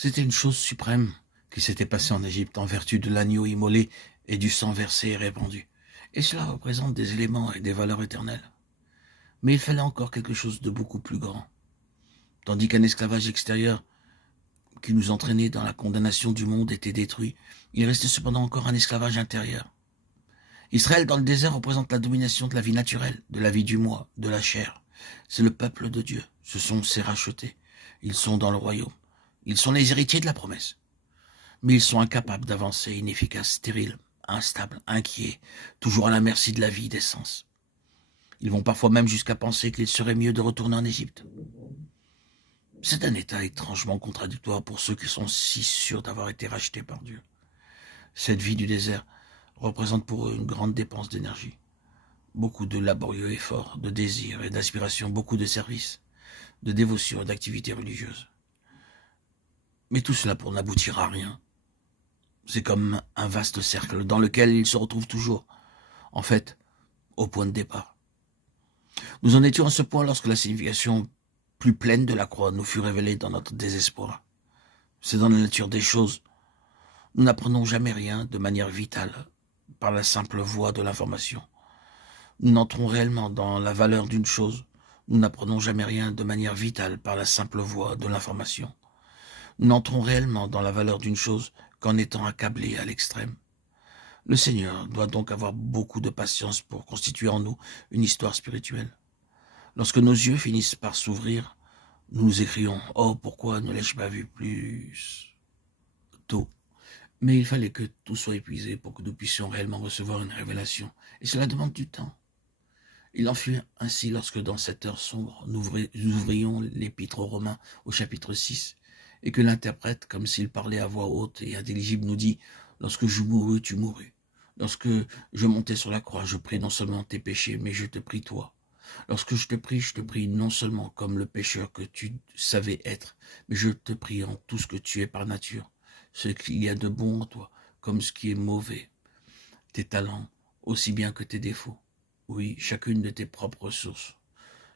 C'était une chose suprême qui s'était passée en Égypte en vertu de l'agneau immolé et du sang versé et répandu. Et cela représente des éléments et des valeurs éternelles. Mais il fallait encore quelque chose de beaucoup plus grand. Tandis qu'un esclavage extérieur qui nous entraînait dans la condamnation du monde était détruit, il restait cependant encore un esclavage intérieur. Israël dans le désert représente la domination de la vie naturelle, de la vie du moi, de la chair. C'est le peuple de Dieu, ce sont ses rachetés. Ils sont dans le royaume. Ils sont les héritiers de la promesse. Mais ils sont incapables d'avancer, inefficaces, stériles, instables, inquiets, toujours à la merci de la vie, des sens. Ils vont parfois même jusqu'à penser qu'il serait mieux de retourner en Égypte. C'est un état étrangement contradictoire pour ceux qui sont si sûrs d'avoir été rachetés par Dieu. Cette vie du désert représente pour eux une grande dépense d'énergie. Beaucoup de laborieux efforts, de désirs et d'aspirations, beaucoup de services, de dévotion et d'activités religieuses. Mais tout cela pour n'aboutir à rien. C'est comme un vaste cercle dans lequel ils se retrouvent toujours, en fait, au point de départ. Nous en étions à ce point lorsque la signification plus pleine de la croix nous fut révélée dans notre désespoir. C'est dans la nature des choses. Nous n'apprenons jamais rien de manière vitale par la simple voie de l'information. Nous n'entrons réellement dans la valeur d'une chose. Nous n'apprenons jamais rien de manière vitale par la simple voie de l'information. Nous n'entrons réellement dans la valeur d'une chose qu'en étant accablés à l'extrême. Le Seigneur doit donc avoir beaucoup de patience pour constituer en nous une histoire spirituelle. Lorsque nos yeux finissent par s'ouvrir, nous nous écrions « Oh, pourquoi ne l'ai-je pas vu plus tôt ?» Mais il fallait que tout soit épuisé pour que nous puissions réellement recevoir une révélation. Et cela demande du temps. Il en fut ainsi lorsque dans cette heure sombre, nous ouvrions l'épître aux Romains au chapitre 6, et que l'interprète, comme s'il parlait à voix haute et intelligible, nous dit « Lorsque je mourus, tu mourus. Lorsque je montais sur la croix, je pris non seulement tes péchés, mais je te prie toi. Lorsque je te prie non seulement comme le pécheur que tu savais être, mais je te prie en tout ce que tu es par nature, ce qu'il y a de bon en toi, comme ce qui est mauvais, tes talents, aussi bien que tes défauts. Oui, chacune de tes propres ressources.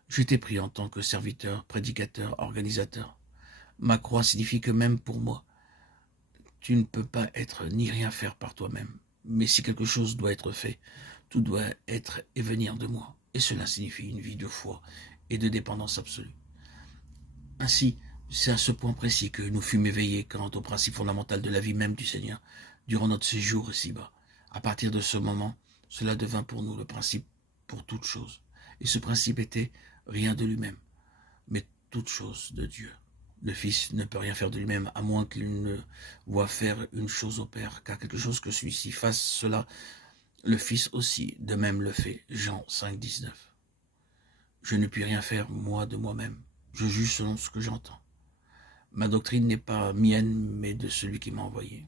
Je t'ai pris en tant que serviteur, prédicateur, organisateur. Ma croix signifie que même pour moi, tu ne peux pas être ni rien faire par toi-même. Mais si quelque chose doit être fait, tout doit être et venir de moi. Et cela signifie une vie de foi et de dépendance absolue. Ainsi, c'est à ce point précis que nous fûmes éveillés quant au principe fondamental de la vie même du Seigneur durant notre séjour ici-bas. À partir de ce moment, cela devint pour nous le principe pour toute chose. Et ce principe était rien de lui-même, mais toute chose de Dieu. Le Fils ne peut rien faire de lui-même, à moins qu'il ne voie faire une chose au Père, car quelque chose que celui-ci fasse, cela, le Fils aussi, de même le fait. Jean 5, 19. Je ne puis rien faire, moi, de moi-même. Je juge selon ce que j'entends. Ma doctrine n'est pas mienne, mais de celui qui m'a envoyé.